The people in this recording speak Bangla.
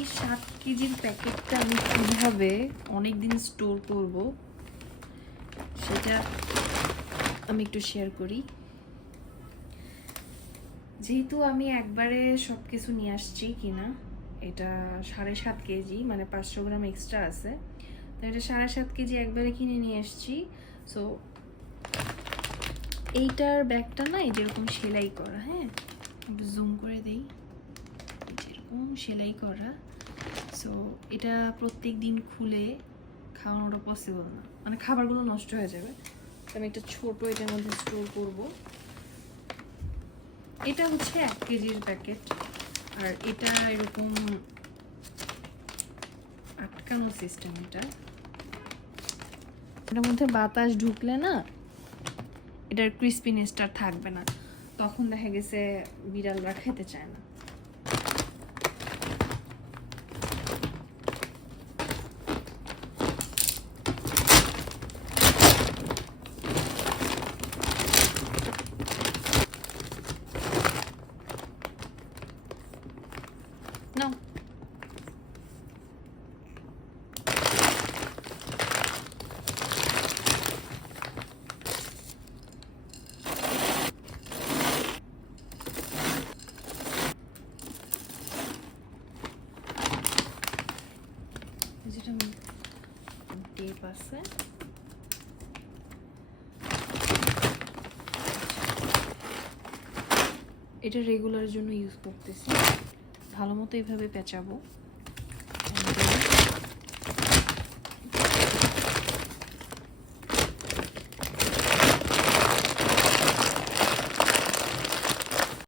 এই 7 কেজির প্যাকেটটা আমি কীভাবে অনেক দিন স্টোর করব সেটা আমি একটু শেয়ার করি। যেহেতু আমি একবারে সব কিছু নিয়ে আসছি কিনা, এটা 7.5 কেজি, মানে 500 গ্রাম এক্সট্রা আছে, তো এটা 7.5 কেজি একবারে কিনে নিয়ে আসছি। সো এইটার ব্যাগটা না যেরকম সেলাই করা, হ্যাঁ একটু জুম করে দেই, যেরকম সেলাই করা। সো এটা প্রত্যেক দিন খুলে খাওয়ানোটা পসিবল না, মানে খাবারগুলো নষ্ট হয়ে যাবে। তো আমি একটা ছোট এটার মধ্যে স্টোর করব। এটা হচ্ছে 1 কেজির প্যাকেট, আর এটা এরকম আটকানো সিস্টেম। এটার মধ্যে বাতাস ঢুকলে না এটার ক্রিস্পিনেসটা থাকবে না, তখন দেখা গেছে বিড়ালরা খেতে চায় না। নাও, যেটা টেপ আছে, এটা রেগুলার জন্য ইউজ করতেছি। ভালো মতো এভাবে পেঁচাবো।